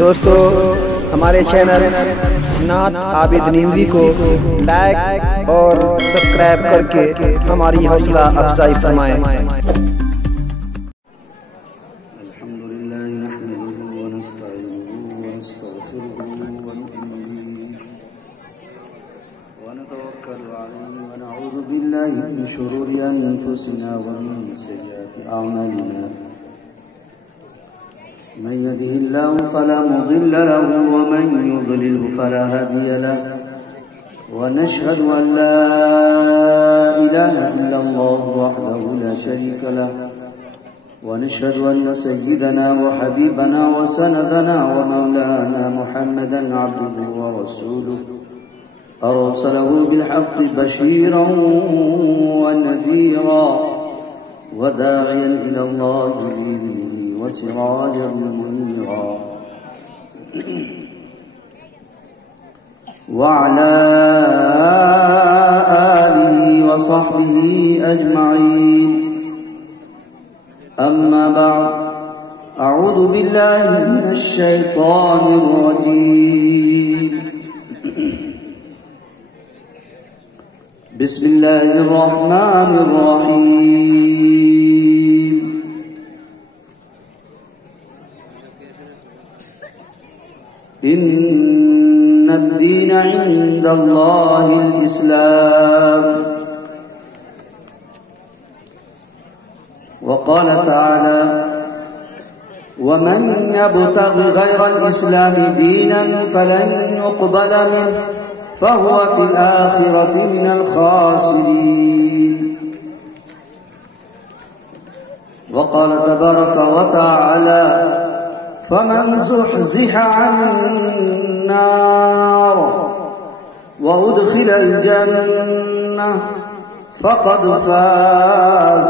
دوستو ہمارے چینل نعت عابد نیموی کو لائک اور سبسکرائب کر کے ہماری حوصلہ افزائی فرمائیں۔ ونعوذ بالله من شرور أنفسنا ومن سيئات أعمالنا من يهده الله فلا مضل له ومن يضلل فلا هادي له ونشهد أن لا إله إلا الله وحده لا شريك له ونشهد أن سيدنا وحبيبنا وسندنا ومولانا محمدا عبده ورسوله أرسله بالحق بشيرا ونذيرا وداعيا إلى الله بإذنه وسراجا منيرا وعلى آله وصحبه أجمعين أما بعد أعوذ بالله من الشيطان الرجيم بسم الله الرحمن الرحيم إن الدين عند الله الإسلام وقال تعالى ومن يبتغ غير الإسلام دينا فلن يقبل منه فهو في الآخرة من الخاسرين وقال تبارك وتعالى فمن زحزح عن النار وأدخل الجنة فقد فاز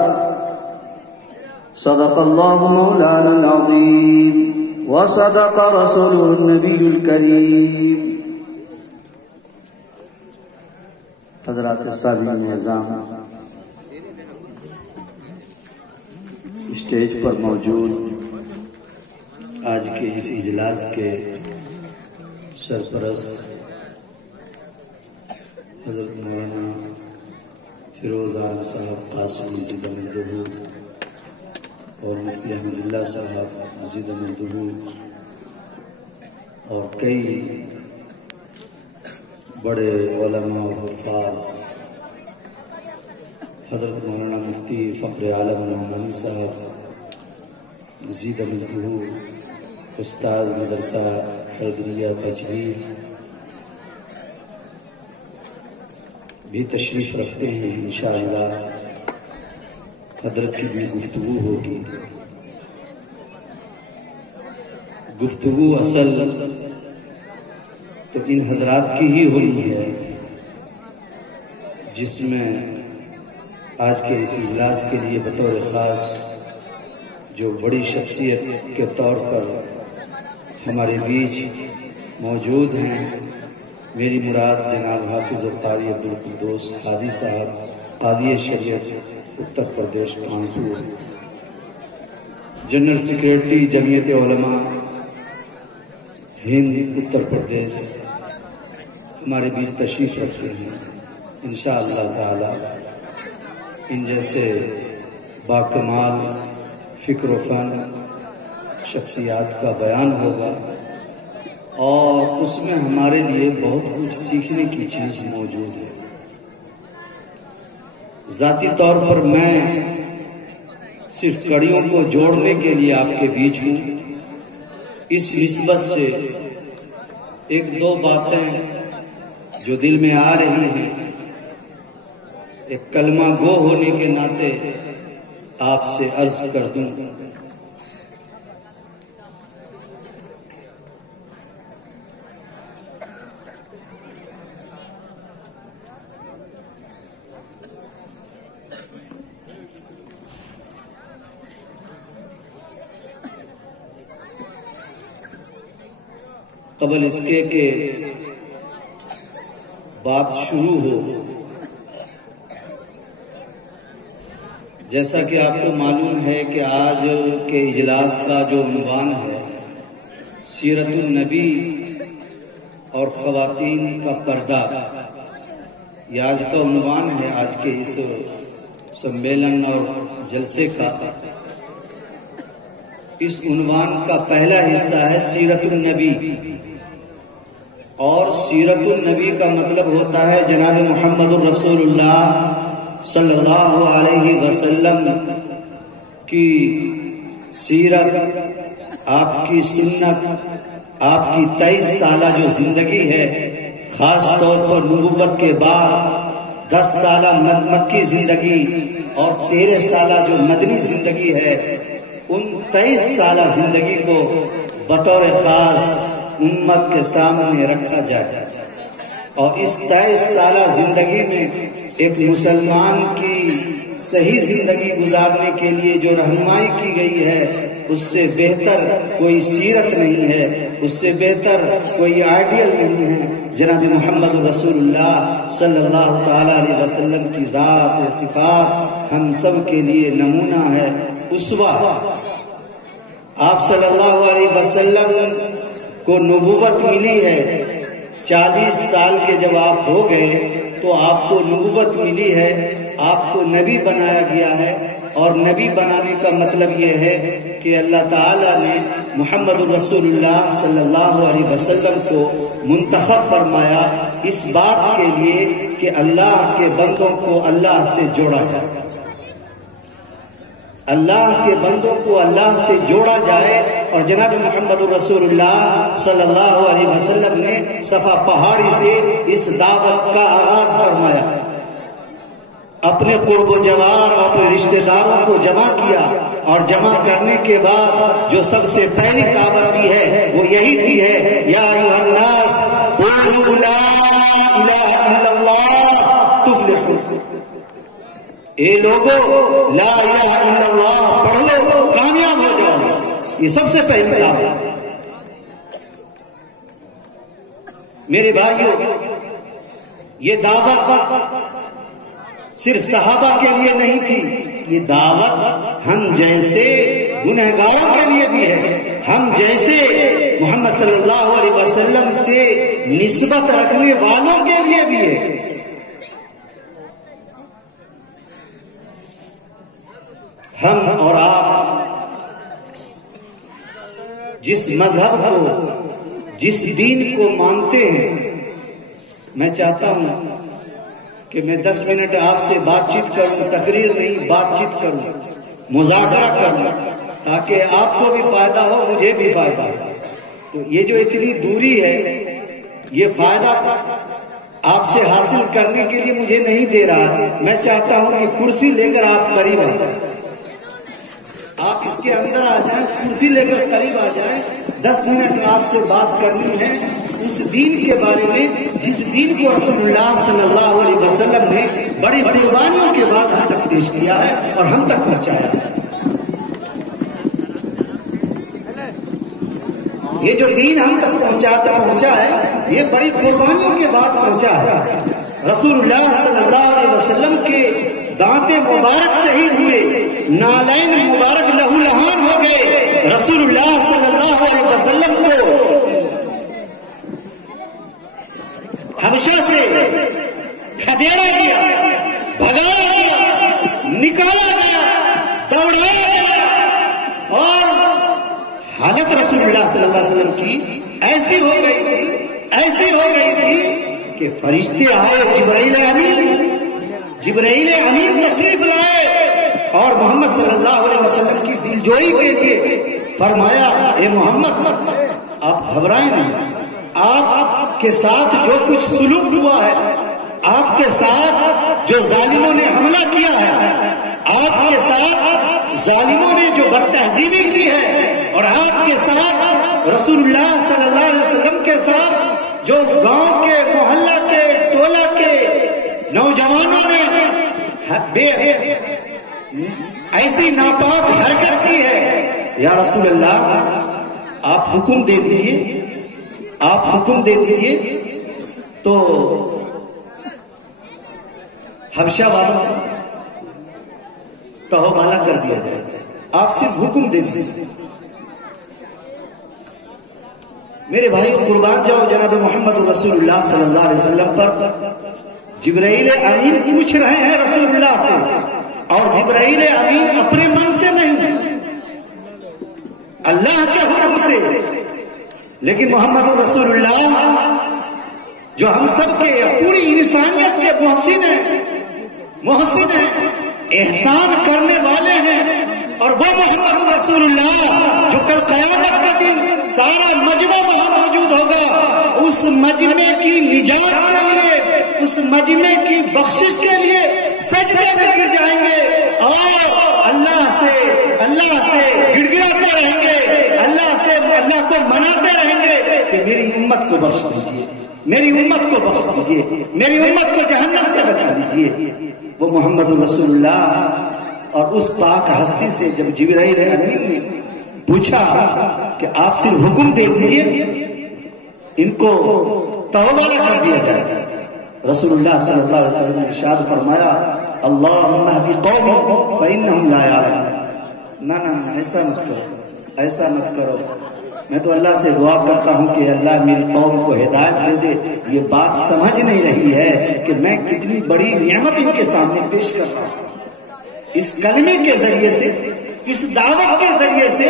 صدق الله مولانا العظيم وصدق رسوله النبي الكريم حضرات سامعین اعظام، اسٹیج پر موجود آج کے اس اجلاس کے سرپرست حضرت مولانا فیروز احمد صاحب قاسم مزید مدعو اور مفتی احمد اللہ صاحب مزید مدعو اور کئی بڑے علماء اور حفاظ، حضرت مولانا مفتی فخر عالم نعمانی صاحب مزید مدعو، استاد مدرسہ فردریہ تجوید بھی تشریف رکھتے ہیں۔ انشاءاللہ حضرت کی بھی گفتگو ہوگی۔ گفتگو اصل تو ان حضرات کی ہی ہوئی ہے، جس میں آج کے اس اجلاس کے لیے بطور خاص جو بڑی شخصیت کے طور پر ہمارے بیچ موجود ہیں، میری مراد جناب حافظ القاری عبدالقدوس قادی صاحب، قاضی شریعت اتر پردیش کانپور، جنرل سیکریٹری جمعیت علماء ہند اتر پردیش، ہمارے بیچ تشریف رکھتے ہیں۔ انشاءاللہ تعالی ان جیسے باکمال فکر و فن شخصیات کا بیان ہوگا اور اس میں ہمارے لیے بہت کچھ سیکھنے کی چیز موجود ہے۔ ذاتی طور پر میں صرف کڑیوں کو جوڑنے کے لیے آپ کے بیچ ہوں۔ اس نسبت سے ایک دو باتیں جو دل میں آ رہی ہیں، ایک کلمہ گو ہونے کے ناطے آپ سے عرض کر دوں۔ قبل اس کے کہ بات شروع ہو، جیسا کہ آپ کو معلوم ہے کہ آج کے اجلاس کا جو عنوان ہے سیرت النبی اور خواتین کا پردہ، یہ آج کا عنوان ہے آج کے اس سمیلن اور جلسے کا۔ اس عنوان کا پہلا حصہ ہے سیرت النبی، اور سیرت النبی کا مطلب ہوتا ہے جناب محمد الرسول اللہ صلی اللہ علیہ وسلم کی سیرت، آپ کی سنت، آپ کی 23 سالہ جو زندگی ہے، خاص طور پر نبوت کے بعد 10 سالہ مکی زندگی اور 13 سالہ جو مدنی زندگی ہے، ان 23 سالہ زندگی کو بطور خاص امت کے سامنے رکھا جائے، اور اس 23 سالہ زندگی میں ایک مسلمان کی صحیح زندگی گزارنے کے لیے جو رہنمائی کی گئی ہے، اس سے بہتر کوئی سیرت نہیں ہے، اس سے بہتر کوئی آئیڈیل نہیں ہے۔ جناب محمد رسول اللہ صلی اللہ تعالی علیہ وسلم کی ذات و صفات ہم سب کے لیے نمونہ ہے، اسوہ۔ آپ صلی اللہ علیہ وسلم کو نبوت ملی ہے، 40 سال کے جب آپ ہو گئے تو آپ کو نبوت ملی ہے، آپ کو نبی بنایا گیا ہے، اور نبی بنانے کا مطلب یہ ہے کہ اللہ تعالیٰ نے محمد رسول اللہ صلی اللہ علیہ وسلم کو منتخب فرمایا اس بات کے لیے کہ اللہ کے بندوں کو اللہ سے جوڑا جائے، اللہ کے بندوں کو اللہ سے جوڑا جائے۔ اور جناب محمد رسول اللہ صلی اللہ علیہ وسلم نے صفا پہاڑی سے اس دعوت کا آغاز فرمایا، اپنے قرب و جوار اور اپنے رشتہ داروں کو جمع کیا، اور جمع کرنے کے بعد جو سب سے پہلی دعوت دی ہے وہ یہی دی ہے، یا ایھا الناس قولوا لا الہ الا اللہ تفلحوا، اے لوگو لا الہ الا اللہ پڑھ لو کامیاب ہو جاؤ۔ یہ سب سے پہلی دعوت۔ میرے بھائیوں، یہ دعوت صرف صحابہ کے لیے نہیں تھی، یہ دعوت ہم جیسے گنہگاروں کے لیے بھی ہے، ہم جیسے محمد صلی اللہ علیہ وسلم سے نسبت رکھنے والوں کے لیے بھی ہے۔ ہم اور آپ جس مذہب کو، جس دین کو مانتے ہیں، میں چاہتا ہوں کہ میں 10 منٹ آپ سے بات چیت کروں، تقریر نہیں، بات چیت کروں، مذاکرہ کروں، تاکہ آپ کو بھی فائدہ ہو، مجھے بھی فائدہ ہو۔ تو یہ جو اتنی دوری ہے، یہ فائدہ آپ سے حاصل کرنے کے لیے مجھے نہیں دے رہا، میں چاہتا ہوں کہ کرسی لے کر آپ قریب آ جائیں، آپ اس کے اندر آ جائیں، کرسی لے کر قریب آ جائیں۔ 10 منٹ آپ سے بات کرنی ہے اس دین کے بارے میں، جس دین کو رسول اللہ صلی اللہ علیہ وسلم نے بڑی قربانیوں کے بعد ہم تک پیش کیا ہے اور ہم تک پہنچایا ہے۔ یہ جو دین ہم تک پہنچا ہے، یہ بڑی قربانیوں کے بعد پہنچا ہے۔ رسول اللہ صلی اللہ علیہ وسلم کے دانت مبارک شہید ہوئے، نالین مبارک لہو لہان ہو گئے، رسول اللہ صلی اللہ علیہ وسلم کو حبشہ سے کھدیڑا گیا، بھگایا گیا، نکالا گیا، دوڑایا گیا، اور حالت رسول اللہ صلی اللہ علیہ وسلم کی ایسی ہو گئی تھی کہ فرشتے آئے، جبرائیل امین تشریف لائے، اور محمد صلی اللہ علیہ وسلم کی دلجوئی کے لیے فرمایا، اے محمد آپ گھبرائیں نہیں، آپ کے ساتھ جو کچھ سلوک ہوا ہے، آپ کے ساتھ جو ظالموں نے حملہ کیا ہے، آپ کے ساتھ ظالموں نے جو بد تہذیبی کی ہے، اور آپ کے ساتھ رسول اللہ صلی اللہ علیہ وسلم کے ساتھ جو گاؤں کے، محلہ کے، ٹولہ کے نوجوانوں نے ایسی ناپاک حرکت کی ہے، یا رسول اللہ آپ حکم دے دیجئے تو حبشہ والوں تہو بالا کر دیا جائے، آپ صرف حکم دے دیجئے۔ میرے بھائی قربان جاؤ جناب محمد رسول اللہ صلی اللہ علیہ وسلم پر جبرائیل امین پوچھ رہے ہیں رسول اللہ سے، اور جبرائیل امین اپنے من سے نہیں، اللہ کے حکم سے. لیکن محمد رسول اللہ جو ہم سب کے پوری انسانیت کے محسن ہیں، احسان کرنے والے ہیں، اور وہ محمد رسول اللہ جو کل قیامت کا دن سارا مجمع وہاں موجود ہوگا، اس مجمع کی نجات کے لیے، اس مجمع کی بخشش کے لیے سجدے میں گر جائیں گے اور اللہ سے گڑ گڑاتے رہیں گے، اللہ کو مناتے رہیں گے کہ میری امت کو بخش دیجیے، میری امت کو بخش دیجیے، میری امت کو جہنم سے بچا دیجیے. وہ محمد رسول اللہ اور اس پاک ہستی سے جب جبرائیل امین نے پوچھا کہ آپ صرف حکم دے دیجیے ان کو توبہ کر دیا جائے، رسول اللہ صلی اللہ علیہ وسلم نے ارشاد فرمایا اللہم اہدی قومی فإنہم لا یعلمون. نہ ایسا مت کرو، ایسا مت کرو. میں تو اللہ سے دعا کرتا ہوں کہ اللہ میری قوم کو ہدایت دے دے. یہ بات سمجھ نہیں رہی ہے کہ میں کتنی بڑی نعمت ان کے سامنے پیش کر رہا ہوں. اس کلمے کے ذریعے سے، اس دعوت کے ذریعے سے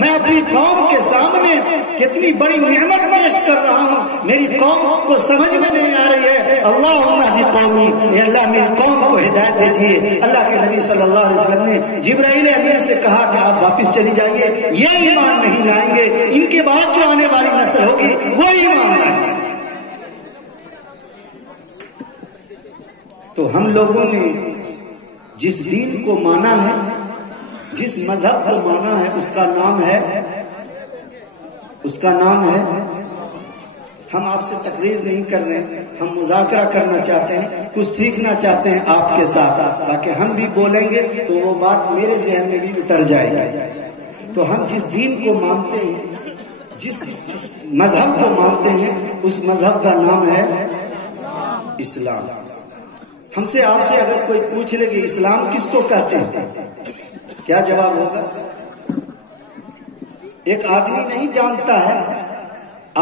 میں اپنی قوم کے سامنے کتنی بڑی نعمت پیش کر رہا ہوں. میری قوم کو سمجھ میں نہیں آ رہی ہے. اللہم اہدی قومی، اے اللہ میری قوم کو ہدایت دیجیے. اللہ کے نبی صلی اللہ علیہ وسلم نے جبرائیل امین سے کہا کہ آپ واپس چلی جائیے، یہ ایمان نہیں لائیں گے، ان کے بعد جو آنے والی نسل ہوگی وہ ایمان لائیں گے. تو ہم لوگوں نے جس دین کو مانا ہے، جس مذہب کو مانا ہے، اس کا نام ہے ہم آپ سے تقریر نہیں کر رہے، ہم مذاکرہ کرنا چاہتے ہیں، کچھ سیکھنا چاہتے ہیں آپ کے ساتھ، تاکہ ہم بھی بولیں گے تو وہ بات میرے ذہن میں بھی اتر جائے گی. تو ہم جس دین کو مانتے ہیں، جس مذہب کو مانتے ہیں، اس مذہب کا نام ہے اسلام. ہم سے آپ سے اگر کوئی پوچھ لے کہ اسلام کس کو کہتے ہیں، کیا جواب ہوگا؟ ایک آدمی نہیں جانتا ہے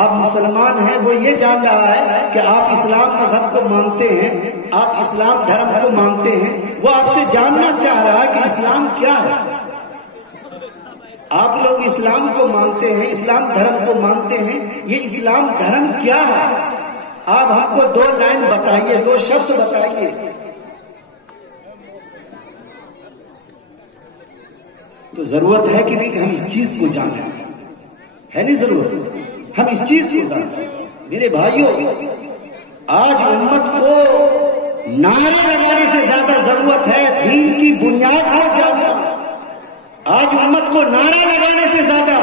آپ مسلمان ہیں، وہ یہ جان رہا ہے کہ آپ اسلام مذہب کو مانتے ہیں، آپ اسلام دھرم کو مانتے ہیں. وہ آپ سے جاننا چاہ رہا ہے کہ اسلام کیا ہے. آپ لوگ اسلام کو مانتے ہیں، اسلام دھرم کو مانتے ہیں، یہ اسلام دھرم کیا ہے؟ آپ ہم کو 2 لائن بتائیے، 2 شبد بتائیے. تو ضرورت ہے کہ نہیں کہ ہم اس چیز کو جانیں، ہے نہیں ضرورت ہم اس چیز کو جانیں. میرے بھائیوں، آج امت کو نعرے لگانے سے زیادہ ضرورت ہے دین کی بنیاد کو جاننا. آج امت کو نعرہ لگانے سے زیادہ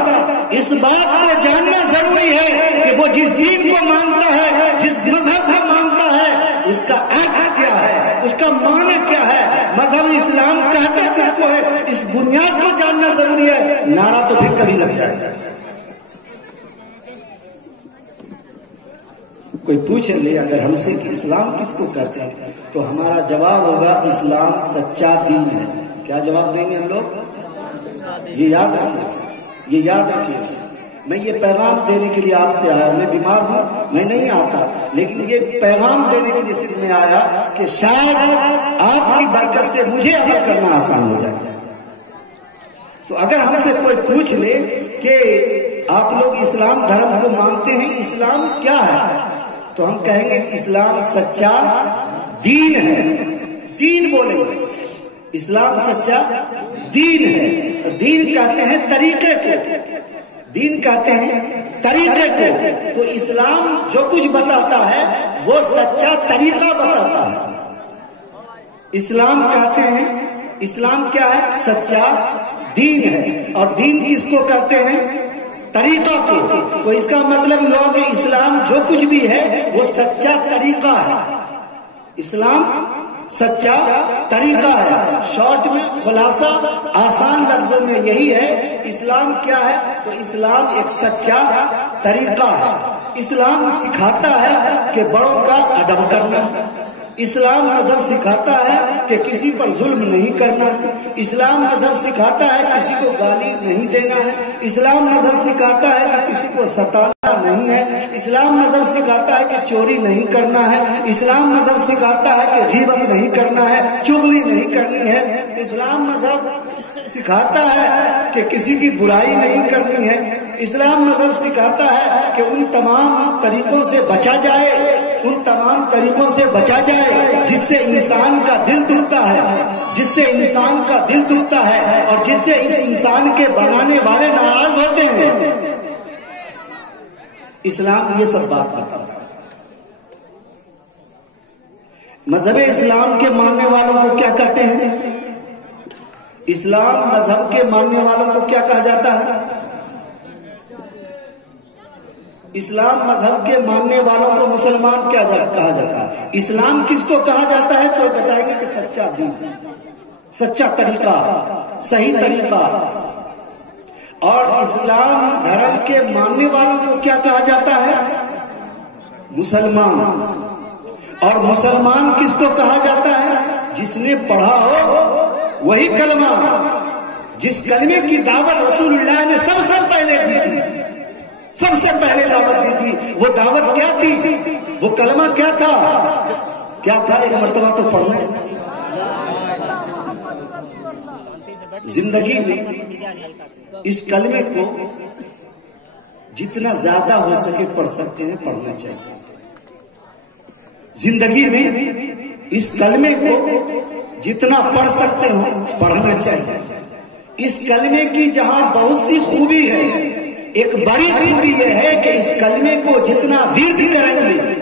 اس بات کو جاننا ضروری ہے کہ وہ جس دین کو مانتا ہے، جس مذہب کو مانتا ہے، اس کا ایکٹ کیا ہے، اس کا معنی کیا ہے، مذہب اسلام کہتے کس کو ہے. اس بنیاد کو جاننا ضروری ہے. نعرہ تو پھر کبھی لگ جائے گا. کوئی پوچھے لے اگر ہم سے کہ اسلام کس کو کہتے ہیں، تو ہمارا جواب ہوگا اسلام سچا دین ہے. کیا جواب دیں گے ہم لوگ؟ یہ یاد رکھیے. میں یہ پیغام دینے کے لیے آپ سے آیا. میں بیمار ہوں، میں نہیں آتا، لیکن یہ پیغام دینے کے لیے صرف میں آیا کہ شاید آپ کی برکت سے مجھے عمل کرنا آسان ہو جائے. تو اگر ہم سے کوئی پوچھ لے کہ آپ لوگ اسلام دھرم کو مانتے ہیں، اسلام کیا ہے، تو ہم کہیں گے کہ اسلام سچا دین ہے. دین بولیں گے، اسلام سچا دین ہے. دین کہتے ہیں طریقے کو، دین کہتے ہیں طریقے کو. تو اسلام جو کچھ بتاتا ہے وہ سچا طریقہ بتاتا ہے. اسلام کہتے ہیں، اسلام کیا ہے؟ سچا دین ہے. اور دین کس کو کہتے ہیں؟ طریقہ کو. تو اس کا مطلب یہ ہوا کہ اسلام جو کچھ بھی ہے وہ سچا طریقہ ہے. اسلام سچا طریقہ ہے. شارٹ میں خلاصہ آسان لفظوں میں یہی ہے. اسلام کیا ہے؟ تو اسلام ایک سچا طریقہ ہے. اسلام سکھاتا ہے کہ بڑوں کا ادب کرنا، اسلام مذہب سکھاتا ہے کہ کسی پر ظلم نہیں کرنا ہے. اسلام مذہب سکھاتا ہے کسی کو گالی نہیں دینا ہے. اسلام مذہب سکھاتا ہے کہ کسی کو ستانا نہیں ہے. اسلام مذہب سکھاتا ہے کہ چوری نہیں کرنا ہے. اسلام مذہب سکھاتا ہے کہ غیبت نہیں کرنا ہے, چغلی نہیں کرنی ہے. اسلام مذہب سکھاتا ہے کہ کسی کی برائی نہیں کرنی ہے. اسلام مذہب سکھاتا ہے کہ ان تمام طریقوں سے بچا جائے, ان تمام طریقوں سے بچا جائے جس سے انسان کا دل دکھتا ہے, جس سے انسان کا دل دکھتا ہے اور جس سے اس انسان کے بنانے والے ناراض ہوتے ہیں. اسلام یہ سب بات بتاتا ہے. مذہب اسلام کے ماننے والوں کو کیا کہتے ہیں؟ اسلام مذہب کے ماننے والوں کو کیا کہا جاتا ہے؟ اسلام مذہب کے ماننے والوں کو مسلمان کیا کہا جاتا ہے؟ اسلام کس کو کہا جاتا ہے؟ تو بتائیں گے کہ سچا دین, سچا طریقہ, صحیح طریقہ. اور اسلام دھرم کے ماننے والوں کو کیا کہا جاتا ہے؟ مسلمان. اور مسلمان کس کو کہا جاتا ہے؟ جس نے پڑھا ہو وہی کلمہ, جس کلمے کی دعوت رسول اللہ نے سب سے پہلے دی تھی, سب سے پہلے دعوت دی تھی. وہ دعوت کیا تھی؟ وہ کلمہ کیا تھا؟ کیا تھا؟ ایک مرتبہ تو پڑھ لیں. زندگی میں اس کلمے کو جتنا زیادہ ہو سکے پڑھ سکتے ہیں, پڑھنا چاہیے. زندگی میں اس کلمے کو جتنا پڑھ سکتے ہو پڑھنا چاہیے. اس کلمے کی جہاں بہت سی خوبی ہے, ایک بڑی خوبی یہ ہے کہ اس کلمے کو جتنا ورد کریں گے,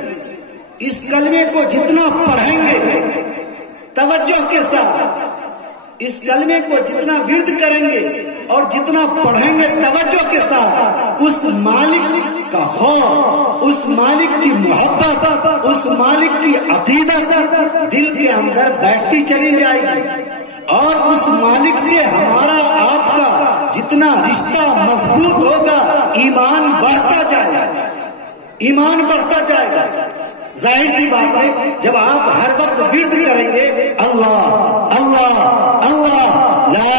اس کلمے کو جتنا پڑھیں گے توجہ کے ساتھ, اس کلمے کو جتنا ورد کریں گے اور جتنا پڑھیں گے توجہ کے ساتھ, اس مالک کا خوف, اس مالک کی محبت, اس مالک کی عقیدت دل کے اندر بیٹھتی چلی جائے گی. اور اس مالک سے ہمارا آپ کا جتنا رشتہ مضبوط ہوگا, ایمان بڑھتا جائے گا, ایمان بڑھتا جائے گا. ظاہر سی بات ہے, جب آپ ہر وقت ورد کریں گے اللہ اللہ اللہ, لا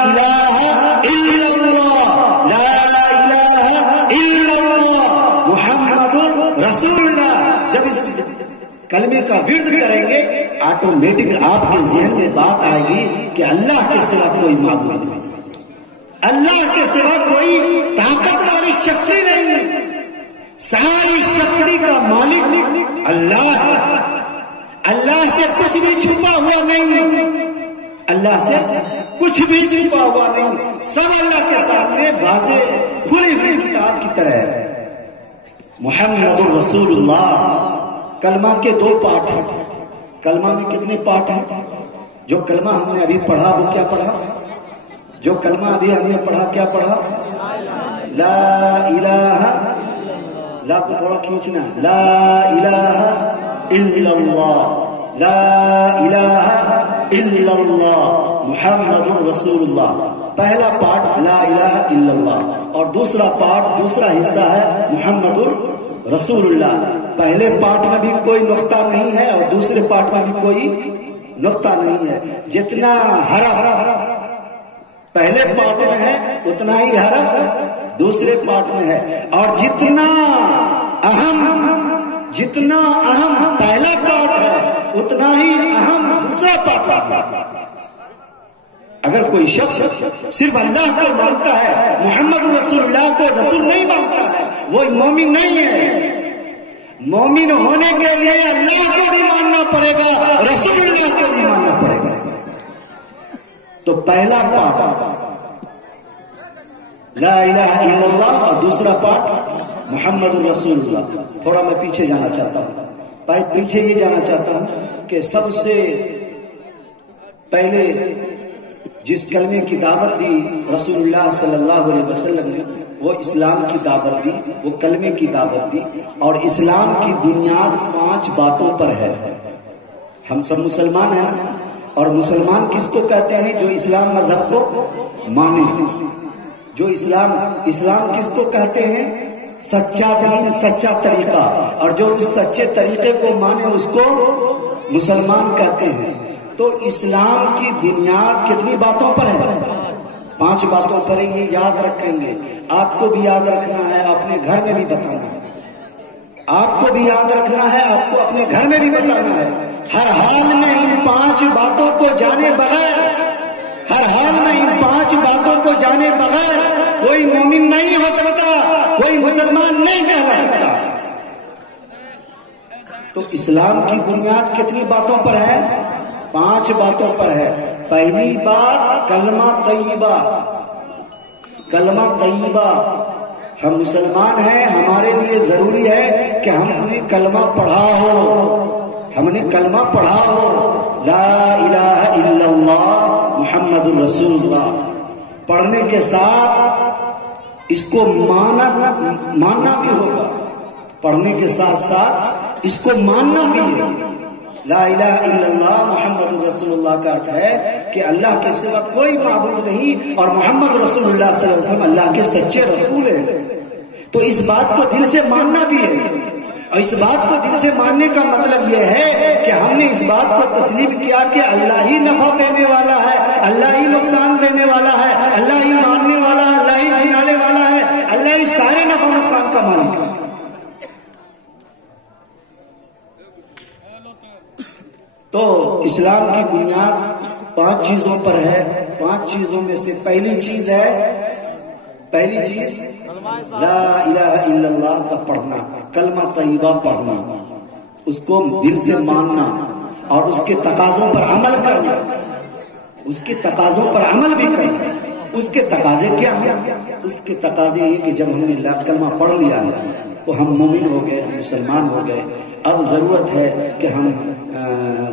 الہ الا اللہ, لا الہ الا اللہ, محمد رسول اللہ, جب اس کلمے کا ورد کریں گے آٹومیٹک آپ کے ذہن میں بات آئے گی کہ اللہ کے سوا کوئی معبود نہیں, اللہ کے سوا کوئی طاقت والی شکتی نہیں, ساری شکتی کا مالک اللہ ہے. اللہ سے کچھ بھی چھپا ہوا نہیں, اللہ سے کچھ بھی چھپا ہوا نہیں, سب اللہ کے سامنے واضح کھلی ہوئی کتاب کی طرح ہے. محمد الرسول اللہ. کلمہ کے 2 پارٹ ہیں. کلمہ میں کتنے پارٹ ہیں؟ جو کلمہ ہم نے ابھی پڑھا وہ کیا پڑھا؟ جو کلمہ ابھی ہم نے پڑھا کیا پڑھا؟ لا الہ, لا کو تھوڑا کھینچنا, لا الہ الا اللہ, لا الہ الا اللہ محمد رسول اللہ. پہلا پارٹ لا الہ الا اللہ, اور دوسرا پارٹ, دوسرا حصہ ہے محمد رسول اللہ. پہلے پارٹ میں بھی کوئی نقطہ نہیں ہے اور دوسرے پارٹ میں بھی کوئی نقطہ نہیں ہے. جتنا حرف پہلے پارٹ میں ہے اتنا ہی حرف دوسرے پارٹ میں ہے, اور جتنا اہم پہلا پارٹ ہے اتنا ہی اہم دوسرا پارٹ ہے. اگر کوئی شخص صرف اللہ کو مانتا ہے, محمد رسول اللہ کو رسول نہیں مانتا ہے, وہ مومن نہیں ہے. مومن ہونے کے لیے اللہ کو بھی ماننا پڑے گا, رسول اللہ کو بھی ماننا پڑے گا. تو پہلا پارٹ لا الہ الا اللہ اور دوسرا پارٹ محمد رسول اللہ. تھوڑا میں پیچھے جانا چاہتا ہوں, پیچھے یہ جانا چاہتا ہوں کہ سب سے پہلے جس کلمے کی دعوت دی رسول اللہ صلی اللہ علیہ وسلم نے, وہ اسلام کی دعوت دی, وہ کلمے کی دعوت دی. اور اسلام کی بنیاد 5 باتوں پر ہے. ہم سب مسلمان ہیں, اور مسلمان کس کو کہتے ہیں؟ جو اسلام مذہب کو مانے. جو اسلام کس کو کہتے ہیں؟ سچا دین, سچا طریقہ. اور جو اس سچے طریقے کو مانے اس کو مسلمان کہتے ہیں. تو اسلام کی بنیاد کتنی باتوں پر ہے؟ 5 باتوں پر ہے. یہ یاد رکھیں گے. آپ کو بھی یاد رکھنا ہے, اپنے گھر میں بھی بتانا ہے. آپ کو بھی یاد رکھنا ہے, آپ کو اپنے گھر میں بھی بتانا ہے. ہر حال میں ان 5 باتوں کو جانے بغیر, ہر حال میں ان 5 باتوں کو جانے بغیر کوئی مومن نہیں ہو سکتا, کوئی مسلمان نہیں کہلا سکتا. تو اسلام کی بنیاد کتنی باتوں پر ہے؟ 5 باتوں پر ہے. پہلی بات کلمہ طیبہ. کلمہ طیبہ. ہم مسلمان ہیں, ہمارے لیے ضروری ہے کہ ہم نے کلمہ پڑھا ہو, ہم نے کلمہ پڑھا ہو, لا الہ الا اللہ محمد الرسول اللہ. پڑھنے کے ساتھ اس کو ماننا بھی ہوگا, پڑھنے کے ساتھ ساتھ اس کو ماننا بھی ہے. لا الہ الا اللہ محمد الرسول اللہ کا ارتھ ہے کہ اللہ کے سوا کوئی معبود نہیں اور محمد رسول اللہ صلی اللہ علیہ وسلم اللہ کے سچے رسول ہیں. تو اس بات کو دل سے ماننا بھی ہے, اور اس بات کو دل سے ماننے کا مطلب یہ ہے کہ ہم نے اس بات کو تسلیم کیا کہ اللہ ہی نفع دینے والا ہے, اللہ ہی نقصان دینے والا ہے, اللہ ہی مارنے والا ہے, اللہ ہی جھنانے والا ہے, اللہ ہی سارے نفع نقصان کا مالک ہے. تو اسلام کی بنیاد 5 چیزوں پر ہے. 5 چیزوں میں سے پہلی چیز لا الہ الا اللہ کا پڑھنا, کلمہ طیبہ پڑھنا, اس کو دل سے ماننا اور اس کے تقاضوں پر عمل کرنا. اس کے تقاضوں پر عمل بھی کرنا. اس کے تقاضے کیا ہیں؟ اس کے تقاضے یہ کہ جب ہم نے کلمہ پڑھ لیا ہے تو ہم مومن ہو گئے, ہم مسلمان ہو گئے. اب ضرورت ہے کہ ہم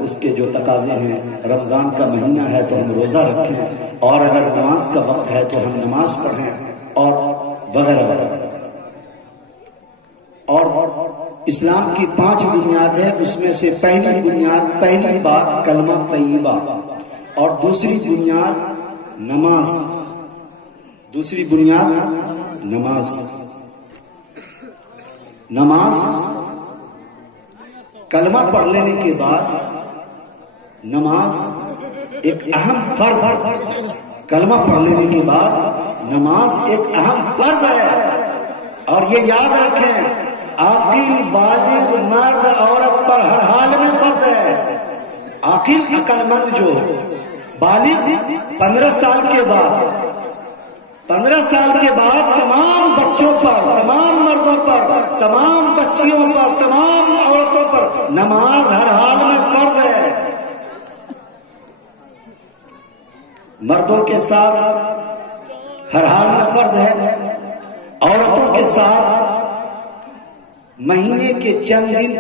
اس کے جو تقاضے ہیں, رمضان کا مہینہ ہے تو ہم روزہ رکھیں, اور اگر نماز کا وقت ہے تو ہم نماز پڑھیں, اور وغیرہ وغیرہ. اور اسلام کی 5 بنیاد ہے, اس میں سے پہلی بنیاد, پہلی بات کلمہ طیبہ, اور دوسری بنیاد نماز. دوسری بنیاد نماز. نماز کلمہ پڑھ لینے کے بعد نماز ایک اہم فرض ہے. کلمہ پڑھ لینے کے بعد نماز ایک اہم فرض ہے. اور یہ یاد رکھیں, عاقل بالغ مرد عورت پر ہر حال میں فرض ہے. عاقل عقل مند جو بالغ 15 سال کے بعد, 15 سال کے بعد تمام بچوں پر, تمام مردوں پر, تمام بچیوں پر, تمام عورتوں پر نماز ہر حال میں فرض ہے. مردوں کے ساتھ ہر حال میں فرض ہے, عورتوں کے ساتھ مہینے کے چند دن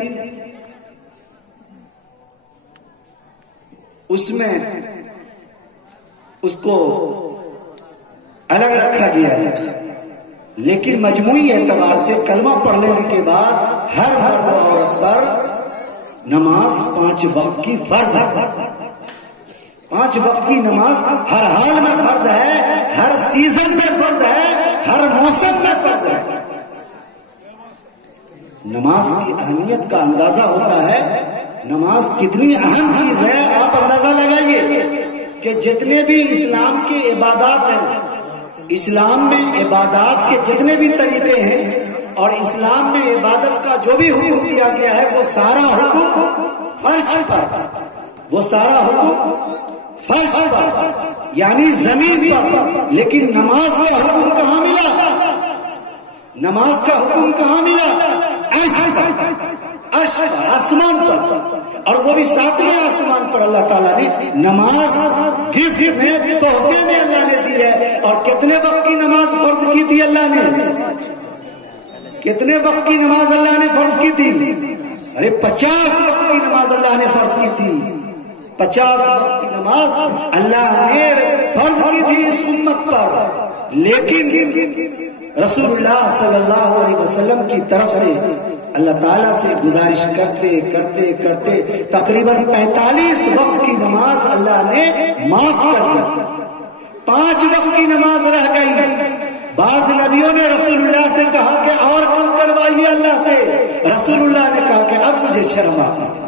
اس میں اس کو الگ رکھا گیا ہے. لیکن مجموعی اعتبار سے کلمہ پڑھ لینے کے بعد ہر مرد و عورت پر نماز 5 وقت کی فرض ہے. 5 وقت کی نماز ہر حال میں فرض ہے, ہر سیزن میں فرض ہے, ہر موسم میں فرض ہے. نماز کی اہمیت کا اندازہ ہوتا ہے, نماز کتنی اہم چیز ہے. آپ اندازہ لگائیے کہ جتنے بھی اسلام کے عبادات ہیں, اسلام میں عبادات کے جتنے بھی طریقے ہیں, اور اسلام میں عبادت کا جو بھی حکم دیا گیا ہے وہ سارا حکم فرش پر, وہ سارا حکم فرش پر یعنی زمین پر. لیکن نماز کا حکم کہاں ملا؟ نماز کا حکم کہاں ملا؟ عرش پر, آسمان پر, اور وہ بھی 7ویں آسمان پر اللہ تعالیٰ نے نماز گفٹ میں, تحفے میں اللہ نے دی ہے. اور کتنے وقت کی نماز فرض کی تھی اللہ نے؟ کتنے وقت کی نماز اللہ نے فرض کی تھی؟ ارے 50 وقت کی نماز اللہ نے فرض کی تھی. 50 وقت کی نماز اللہ نے فرض کی تھی اس امت پر. لیکن رسول اللہ صلی اللہ علیہ وسلم کی طرف سے اللہ تعالیٰ سے گزارش کرتے کرتے کرتے تقریباً 45 وقت کی نماز اللہ نے معاف کر دی. 5 وقت کی نماز رہ گئی. بعض نبیوں نے رسول اللہ سے کہا کہ اور کم کروائیے اللہ سے. رسول اللہ نے کہا کہ اب مجھے شرم آتی ہے,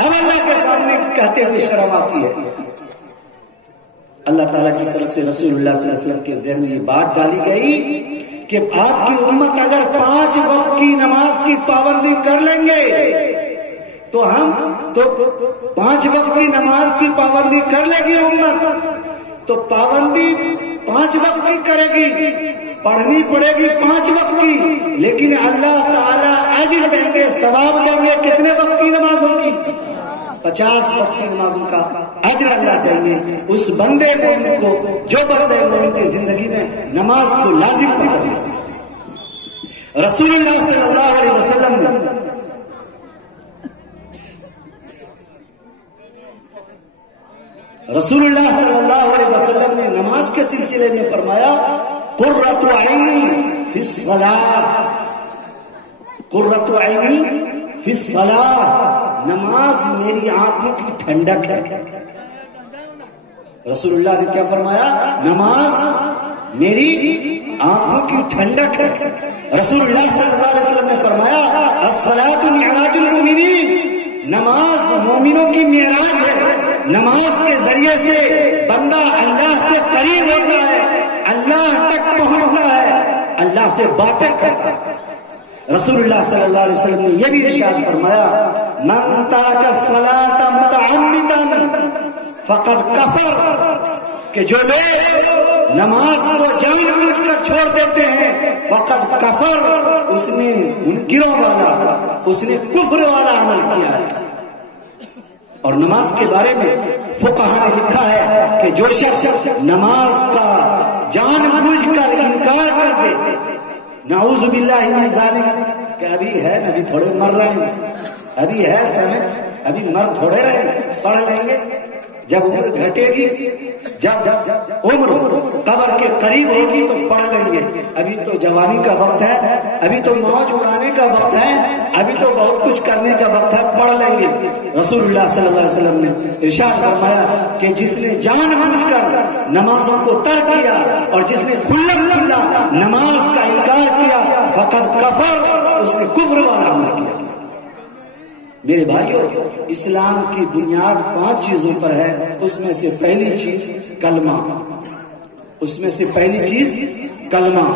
اب اللہ کے سامنے کہتے ہوئے شرم آتی ہے. اللہ تعالیٰ کی طرف سے رسول اللہ صلی اللہ علیہ وسلم کے ذہن میں یہ بات ڈالی گئی کہ آپ کی امت اگر 5 وقت کی نماز کی پابندی کر لیں گے تو 5 وقت کی نماز کی پابندی کر لے گی امت، تو پابندی 5 وقت کی کرے گی، پڑھنی پڑے گی 5 وقت کی، لیکن اللہ تعالیٰ اجر دیں گے، ثواب دیں گے. کتنے وقت کی نمازوں کی؟ 50 وقت کی نمازوں کا اجر اللہ دیں گے اس بندے مومن کو جو بندے مومن کی زندگی میں نماز کو لازم پکڑ لے. رسول اللہ صلی اللہ علیہ وسلم نے رسول اللہ صلی اللہ علیہ وسلم نے نماز کے سلسلے میں فرمایا قرۃ عینی فی الصلاۃ، قرۃ عینی فی الصلاۃ، نماز میری آنکھوں کی ٹھنڈک ہے. رسول اللہ نے کیا فرمایا؟ نماز میری آنکھوں کی ٹھنڈک ہے. رسول اللہ صلی اللہ علیہ وسلم نے فرمایا الصلاۃ معراج المؤمنین، نماز مومنوں کی معراج ہے. نماز کے ذریعے سے بندہ اللہ سے قریب ہوتا ہے، اللہ تک پہنچتا ہے، اللہ سے باتیں کرتا ہے. رسول اللہ صلی اللہ علیہ وسلم نے یہ بھی ارشاد فرمایا من ترک الصلاۃ متعمدا فقد کفر، کہ جو لوگ نماز کو جان بوجھ کر چھوڑ دیتے ہیں فقد کفر، اس نے منکروں والا، اس نے کفر والا عمل کیا ہے. اور نماز کے بارے میں فقہاء نے لکھا ہے کہ جو شخص نماز کا جان بوجھ کر انکار کر دے، نعوذ باللہ من ذالک، کہ ابھی ہے ابھی تھوڑے مر رہے ہیں، ابھی ہے سمے، ابھی مر تھوڑے رہے، پڑھ لیں گے. جب عمر گھٹے گی، جب عمر قبر کے قریب ہوگی تو پڑھ لیں گے. ابھی تو جوانی کا وقت ہے، ابھی تو موج اڑانے کا وقت ہے، ابھی تو بہت کچھ کرنے کا وقت ہے، پڑھ لیں گے. رسول اللہ صلی اللہ علیہ وسلم نے ارشاد فرمایا کہ جس نے جان بوجھ کر نمازوں کو ترک کیا اور جس نے کھلا کھلا نماز کا انکار کیا فقد کفر، اس نے کفر والا عمل کیا. میرے بھائیوں، اسلام کی بنیاد 5 چیزوں پر ہے. اس میں سے پہلی چیز کلمہ، اس میں سے پہلی چیز کلمہ.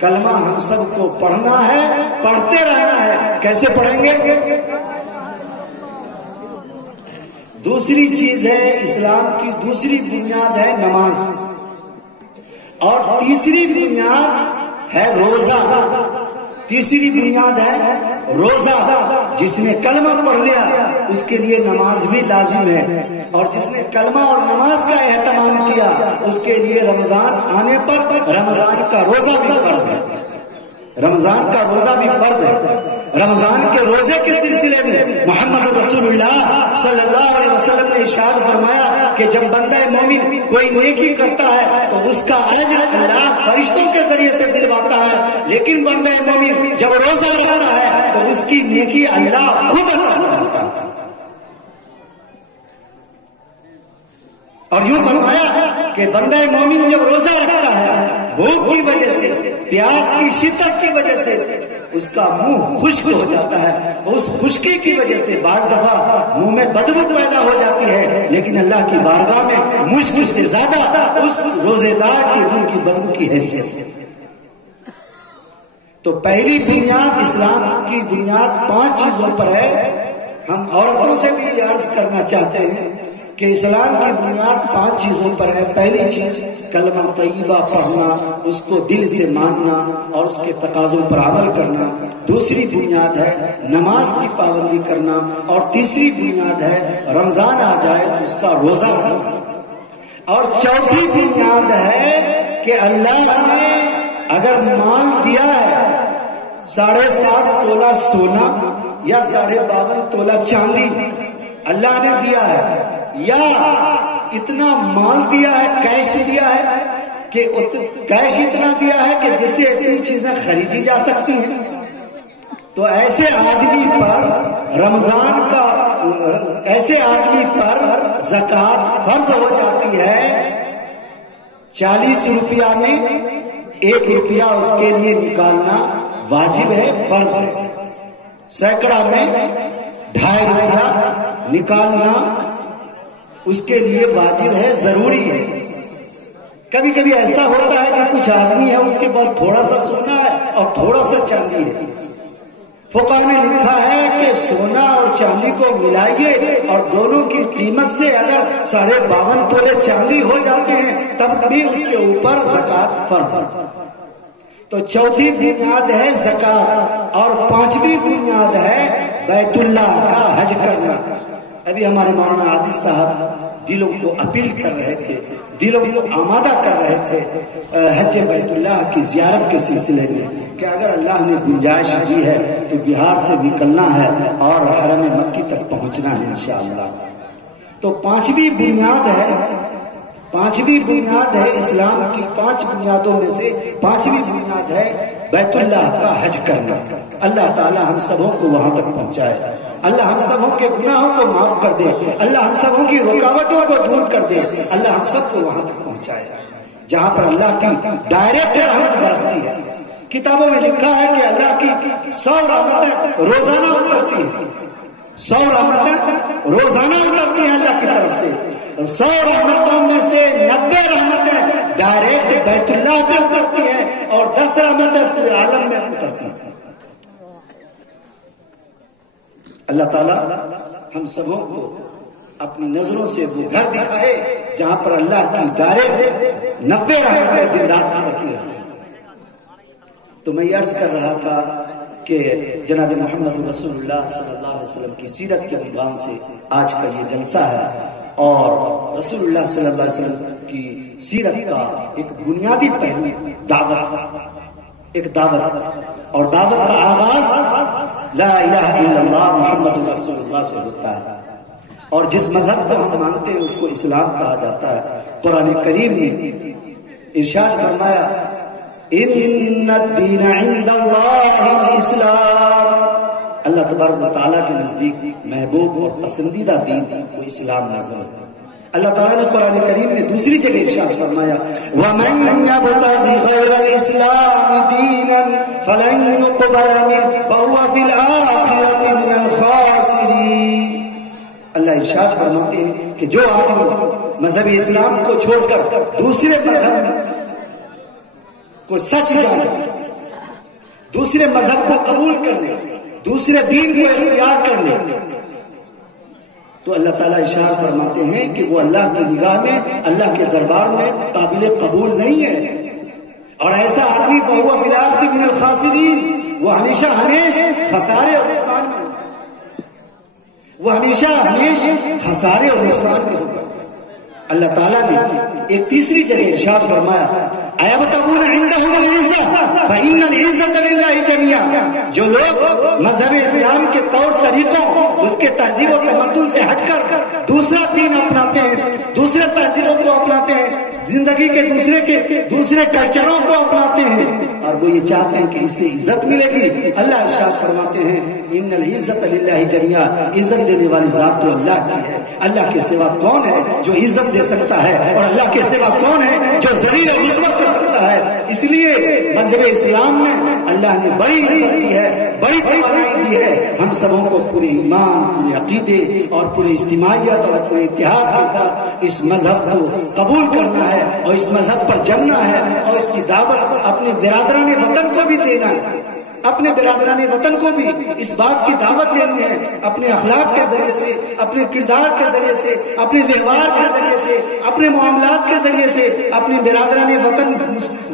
کلمہ ہم سب کو پڑھنا ہے، پڑھتے رہنا ہے. کیسے پڑھیں گے؟ دوسری چیز ہے اسلام کی دوسری بنیاد ہے نماز، اور تیسری بنیاد ہے روزہ. تیسری بنیاد ہے روزہ. جس نے کلمہ پڑھ لیا اس کے لیے نماز بھی لازم ہے، اور جس نے کلمہ اور نماز کا اہتمام کیا اس کے لیے رمضان آنے پر رمضان کا روزہ بھی فرض ہے. رمضان کا روزہ بھی فرض ہے. رمضان کے روزے کے سلسلے میں محمد رسول اللہ صلی اللہ علیہ وسلم نے ارشاد فرمایا کہ جب بندہ مومن کوئی نیکی کرتا ہے تو اس کا اجر اللہ فرشتوں کے ذریعے سے دلواتا ہے، لیکن بندہ مومن جب روزہ رکھتا ہے تو اس کی نیکی اللہ خود عطا کرتا ہے. اور یوں فرمایا کہ بندہ مومن جب روزہ رکھتا ہے بھوک کی وجہ سے، پیاس کی شدت کی وجہ سے اس کا منہ خشک ہو جاتا ہے، اس خشکی کی وجہ سے بعض دفعہ منہ میں بدبو پیدا ہو جاتی ہے، لیکن اللہ کی بارگاہ میں مشکل سے زیادہ اس روزے دار کے منہ کی بدبو کی حیثیت ہے. تو پہلی بنیاد اسلام کی بنیاد 5 چیزوں پر ہے. ہم عورتوں سے بھی یہ عرض کرنا چاہتے ہیں کہ اسلام کی بنیاد 5 چیزوں پر ہے. پہلی چیز کلمہ طیبہ پڑھنا، اس کو دل سے ماننا اور اس کے تقاضوں پر عمل کرنا. دوسری بنیاد ہے نماز کی پابندی کرنا، اور تیسری بنیاد ہے رمضان آ جائے تو اس کا روزہ رکھنا. اور چوتھی بنیاد ہے کہ اللہ نے اگر مال دیا ہے 7.5 تولہ سونا یا 52.5 تولہ چاندی اللہ نے دیا ہے، یا اتنا مال دیا ہے، کیش دیا ہے کہ کیش اتنا دیا ہے کہ جس سے اتنی چیزیں خریدی جا سکتی ہیں، تو ایسے آدمی پر رمضان کا ایسے آدمی پر زکوٰۃ فرض ہو جاتی ہے. 40 روپیہ میں 1 روپیہ اس کے لیے نکالنا واجب ہے، فرض ہے. سینکڑا میں 2.5 روپیہ نکالنا اس کے لیے واجب ہے، ضروری ہے۔ کبھی کبھی ایسا ہوتا ہے کہ کچھ آدمی ہے اس کے پاس تھوڑا سا سونا ہے اور تھوڑا سا چاندی ہے۔ فقہ نے لکھا ہے کہ سونا اور چاندی کو ملائیے اور دونوں کی قیمت سے اگر 52.5 تولے چاندی ہو جاتے ہیں تب بھی اس کے اوپر زکوٰۃ فرض ہے۔ تو چوتھی بنیاد ہے زکوٰۃ اور پانچویں بنیاد ہے بیت اللہ کا حج کرنا۔ ابھی ہمارے مولانا عابد صاحب دلوں کو اپیل کر رہے تھے، دلوں کو آمادہ کر رہے تھے حج بیت اللہ کی زیارت کے سلسلے میں کہ اگر اللہ نے گنجائش دی ہے تو بہار سے نکلنا ہے اور حرم مکی تک پہنچنا ہے انشاءاللہ۔ تو پانچویں بنیاد ہے اسلام کی 5 بنیادوں میں سے پانچویں بنیاد ہے بیت اللہ کا حج کرنا۔ اللہ تعالی ہم سبوں کو وہاں تک پہنچائے، اللہ ہم سبوں کے گناہوں کو معاف کر دے، اللہ ہم سبوں کی رکاوٹوں کو دور کر دے، اللہ ہم سب کو وہاں تک پہنچائے جہاں پر اللہ کی ڈائریکٹ رحمت برستی ہے۔ کتابوں میں لکھا ہے کہ اللہ کی 100 رحمتیں روزانہ اترتی ہیں، 100 رحمتیں روزانہ اترتی ہیں اللہ کی طرف سے، 100 رحمتوں میں سے 90 رحمتیں ڈائریکٹ بیت اللہ پہ اترتی ہیں اور 10 رحمتیں پورے عالم میں اترتی ہیں۔ اللہ تعالیٰ ہم سبوں کو اپنی نظروں سے وہ گھر دکھائے جہاں پر اللہ کی ڈائریکٹ 90 رحمتیں دن رات اترتی ہیں۔ تو میں یہ عرض کر رہا تھا کہ جناب محمد رسول اللہ صلی اللہ علیہ وسلم کی سیرت کے عنوان سے آج کا یہ جلسہ ہے، اور رسول اللہ صلی اللہ علیہ وسلم کی سیرت کا ایک بنیادی پہلو دعوت اور دعوت کا آغاز لا الہ الا اللہ محمد رسول اللہ سے ہوتا ہے، اور جس مذہب کو ہم مانتے ہیں اس کو اسلام کہا جاتا ہے۔ قرآن کریم نے ارشاد فرمایا ان الدین عند اللہ الاسلام، اللہ تبارک و تعالیٰ کے نزدیک محبوب اور پسندیدہ دین وہ اسلام نظر ہے۔ اللہ تعالیٰ نے قرآن کریم میں دوسری جگہ ارشاد فرمایا وَمَن يَبْتَغِ غَيْرَ الْإِسْلَامِ دِينًا فَلَن يُقْبَلَ مِنْهُ وَهُوَ فِي الْآخِرَةِ مِنَ الْخَاسِرِينَ۔ اللہ ارشاد فرماتے ہیں کہ جو آدمی مذہب اسلام کو چھوڑ کر دوسرے مذہب کو سچ جانے، دوسرے مذہب کو قبول کر لے، دوسرے دین کو اختیار کر لے، تو اللہ تعالیٰ ارشاد فرماتے ہیں کہ وہ اللہ کی نگاہ میں، اللہ کے دربار میں قابل قبول نہیں ہے، اور ایسا آدمی فَهُوَ فِي الْآخِرَةِ مِنَ الْخَاسِرِينَ، وہ ہمیشہ خسارے اور نقصان میں ہوگا، وہ ہمیشہ خسارے اور نقصان میں ہوگا۔ اللہ تعالیٰ نے ایک تیسری جگہ ارشاد فرمایا اَيَبْتَغُونَ عِندَهُمُ الْعِزَّةَ فَإِنَّ الْعِزَّةَ لِلَّهِ جَمِيعًا، جو لوگ مذہب اسلام کے طور طریقوں، اس کے تہذیب و تمدن سے ہٹ کر دوسرا دین اپناتے ہیں، دوسرے تہذیبوں کو اپناتے ہیں، زندگی کے دوسرے کلچروں کو اپناتے ہیں، اور وہ یہ چاہتے ہیں کہ اس سے عزت ملے گی، اللہ ارشاد فرماتے ہیں ان العزت للہ جميعا، عزت دینے والی ذات تو اللہ کی ہے، اللہ کے سوا کون ہے جو عزت دے سکتا ہے، اور اللہ کے سوا کون ہے جو ذلیل و رسوا کر سکتا ہے۔ اس لیے مذہب اسلام میں اللہ نے بڑی عزت دی ہے، بڑی توانائی دی ہے، ہم سبوں کو پورے ایمان، پورے عقیدے اور پورے اجتماعیت اور پورے اتحاد کے ساتھ اس مذہب کو قبول کرنا ہے اور اس مذہب پر جمنا ہے، اور اس کی دعوت اپنے برادران وطن کو بھی دینا ہے، اپنے برادران وطن کو بھی اس بات کی دعوت دینی ہے، اپنے اخلاق کے ذریعے سے، اپنے کردار کے ذریعے سے، اپنے ویوہار کے ذریعے سے، اپنے معاملات کے ذریعے سے اپنے برادران وطن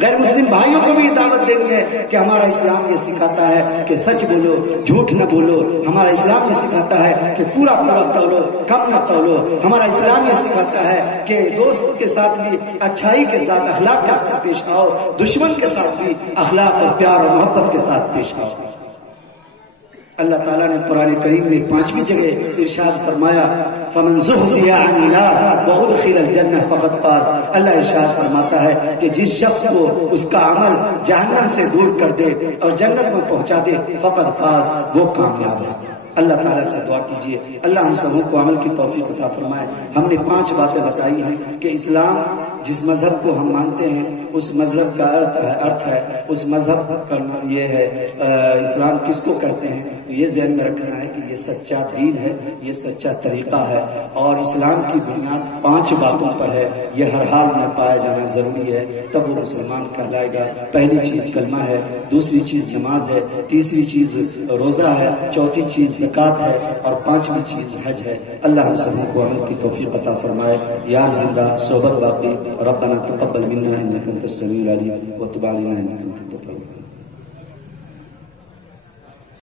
غیر مسلم بھائیوں کو بھی دعوت دینی ہے کہ ہمارا اسلام یہ سکھاتا ہے کہ سچ بولو، جھوٹ نہ بولو، ہمارا اسلام یہ سکھاتا ہے کہ پورا تولو، کم نہ تولو، ہمارا اسلام یہ سکھاتا ہے کہ دوست کے ساتھ بھی اچھائی کے ساتھ، اخلاق کے ساتھ پیش آؤ، دشمن کے ساتھ بھی اخلاق اور پیار اور محبت کے ساتھ پیش آؤ۔ اللہ تعالیٰ نے قرآن کریم میں 5ویں جگہ ارشاد فرمایا فَمَنْ زُحْزِحَ عَنِ النَّارِ وَأُدْخِلَ الْجَنَّةَ فَقَدْ فَازَ، اللہ ارشاد فرماتا ہے کہ جس شخص کو اس کا عمل جہنم سے دور کر دے اور جنت میں پہنچا دے فقد فاز، وہ کامیاب ہے۔ اللہ تعالیٰ سے دعا کیجیے اللہ ہم سبوں کو عمل کی توفیق عطا فرمائے۔ ہم نے 5 باتیں بتائی ہیں کہ اسلام جس مذہب کو ہم مانتے ہیں اس مذہب کا ارتھ ہے، اس مذہب کا یہ ہے اسلام کس کو کہتے ہیں، تو یہ ذہن میں رکھنا ہے کہ یہ سچا دین ہے، یہ سچا طریقہ ہے، اور اسلام کی بنیاد 5 باتوں پر ہے، یہ ہر حال میں پایا جانا ضروری ہے، تب وہ مسلمان کہلائے گا۔ پہلی چیز کلمہ ہے، دوسری چیز نماز ہے، تیسری چیز روزہ ہے، چوتھی چیز زکوٰۃ ہے، اور 5ویں چیز حج ہے۔ اللہ ہم سبوں کو عمل کی توفیق عطا فرمائے۔ یار زندہ صحبت باقی، ربنا تقبل منا انک انت السمیع العلیم وتب علینا انک انت التواب الرحیم۔